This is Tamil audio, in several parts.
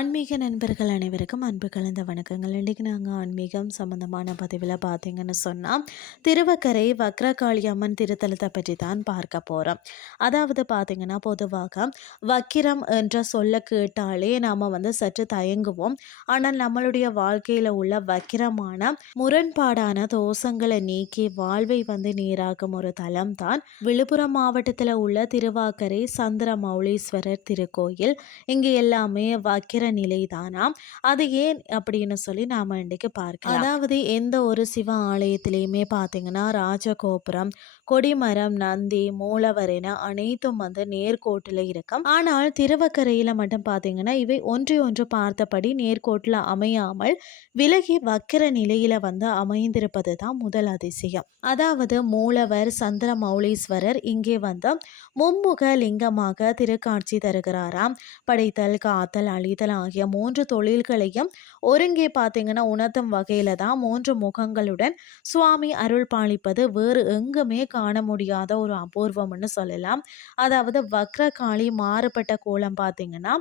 ஆன்மீக நண்பர்கள் அனைவருக்கும் அன்பு கலந்த வணக்கங்கள். இன்றைக்கி நாங்கள் ஆன்மீகம் சம்மந்தமான பதிவில் பார்த்தீங்கன்னு சொன்னால் திருவக்கரை வக்ரகாளி அம்மன் திருத்தலத்தை பற்றி தான் பார்க்க போகிறோம். அதாவது பார்த்திங்கன்னா பொதுவாக வக்கிரம் என்ற சொல்ல கேட்டாலே நாம் சற்று தயங்குவோம். ஆனால் நம்மளுடைய வாழ்க்கையில் உள்ள வக்கிரமான முரண்பாடான தோஷங்களை நீக்கி வாழ்வை நேராகும் ஒரு தலம் தான் விழுப்புரம் மாவட்டத்தில் உள்ள திருவாக்கரை சந்திரமௌலீஸ்வரர் திருக்கோயில். இங்கே எல்லாமே வக்கிர நிலை தானாம். அது ஏன் அப்படின்னு சொல்லி நாம இன்றைக்கு பார்க்கலாம். அதாவது எந்த ஒரு சிவ ஆலயத்திலையுமே பார்த்தீங்கன்னா ராஜகோபுரம், கொடிமரம், நந்தி, மூலவர் என அனைத்தும் நேர்கோட்டில் இருக்கும். ஆனால் திருவக்கரையில மட்டும் பார்த்தீங்கன்னா இவை ஒன்றை ஒன்று பார்த்தபடி நேர்கோட்டில் அமையாமல் விலகி வக்கிர நிலையில அமைந்திருப்பது தான் முதல் அதிசயம். அதாவது மூலவர் சந்திரமௌலீஸ்வரர் இங்கே மும்முக லிங்கமாக திருக்காட்சி தருகிறாராம். படைத்தல், காத்தல், அழித்தல் ஆகிய 3 தொழில்களையும் ஒருங்கே பார்த்தீங்கன்னா உணர்த்தும் வகையில தான் 3 முகங்களுடன் சுவாமி அருள் பாலிப்பது வேறு எங்குமே காண முடியாத ஒரு அபூர்வம்னு சொல்லலாம். அதாவது வக்ரகாளி மாறுபட்ட கோலம் பார்த்தீங்கன்னா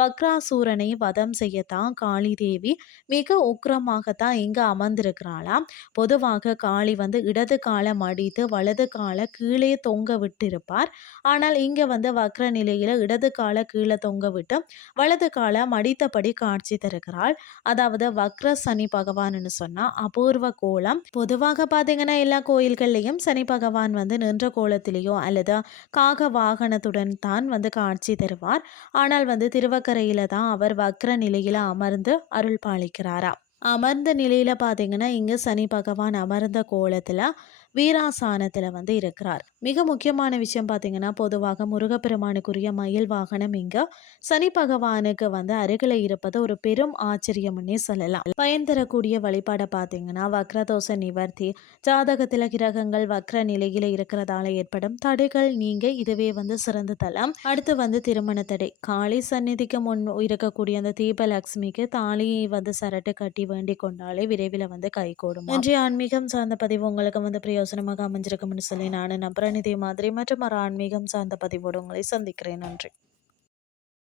வக்ராசூரனை வதம் செய்யத்தான் காளி தேவி மிக உக்கிரமாகத்தான் இங்கு அமர்ந்திருக்கிறாளாம். பொதுவாக காளி இடது காலை மடித்து வலது காலை கீழே தொங்க விட்டு இருப்பார். ஆனால் இங்க வக்ர நிலையில இடது காலை கீழே தொங்க விட்டு வலது காலை மடித்தபடி காட்சி தருகிறாள். அதாவது வக்ர சனி பகவான்னு சொன்னா அபூர்வ கோலம். பொதுவாக பார்த்தீங்கன்னா எல்லா கோயில்கள்லையும் சனி பகவான் நின்ற கோலத்திலேயோ அல்லது காக வாகனத்துடன் தான் காட்சி தருவார். ஆனால் திருவக்கரையில தான் அவர் வக்ர நிலையில அமர்ந்து அருள் பாலிக்கிறாரா. அமர்ந்த நிலையில பார்த்தீங்கன்னா இங்க சனி பகவான் அமர்ந்த கோலத்துல வீராசானத்தில் இருக்கிறார். மிக முக்கியமான விஷயம் பார்த்தீங்கன்னா பொதுவாக முருகப்பெருமானுக்குரிய மயில் வாகனம் இங்க சனி பகவானுக்கு அருகில் இருப்பது ஒரு பெரும் ஆச்சரியம்னே சொல்லலாம். பயன் தரக்கூடிய வழிபாடை பார்த்தீங்கன்னா வக்ரதோஷ நிவர்த்தி, ஜாதகத்தில் கிரகங்கள் வக்ர நிலையில இருக்கிறதால ஏற்படும் தடைகள் நீங்க இதுவே சிறந்த தலம். அடுத்து திருமண தடை, காளி சந்நிதிக்கு முன் இருக்கக்கூடிய அந்த தீபலட்சுமிக்கு தாலி சரட்டு கட்டி வேண்டிக் கொண்டாலே விரைவில் கைகூடும். இன்றைய ஆன்மீகம் சார்ந்த பதிவு உங்களுக்கு பிரயோசனமாக அமைஞ்சிருக்கும்னு சொல்லி நான் நம்புறேன். இதே மாதிரி மற்றும் ஒரு ஆன்மீகம் சார்ந்த பதிவோடு உங்களை சந்திக்கிறேன். நன்றி.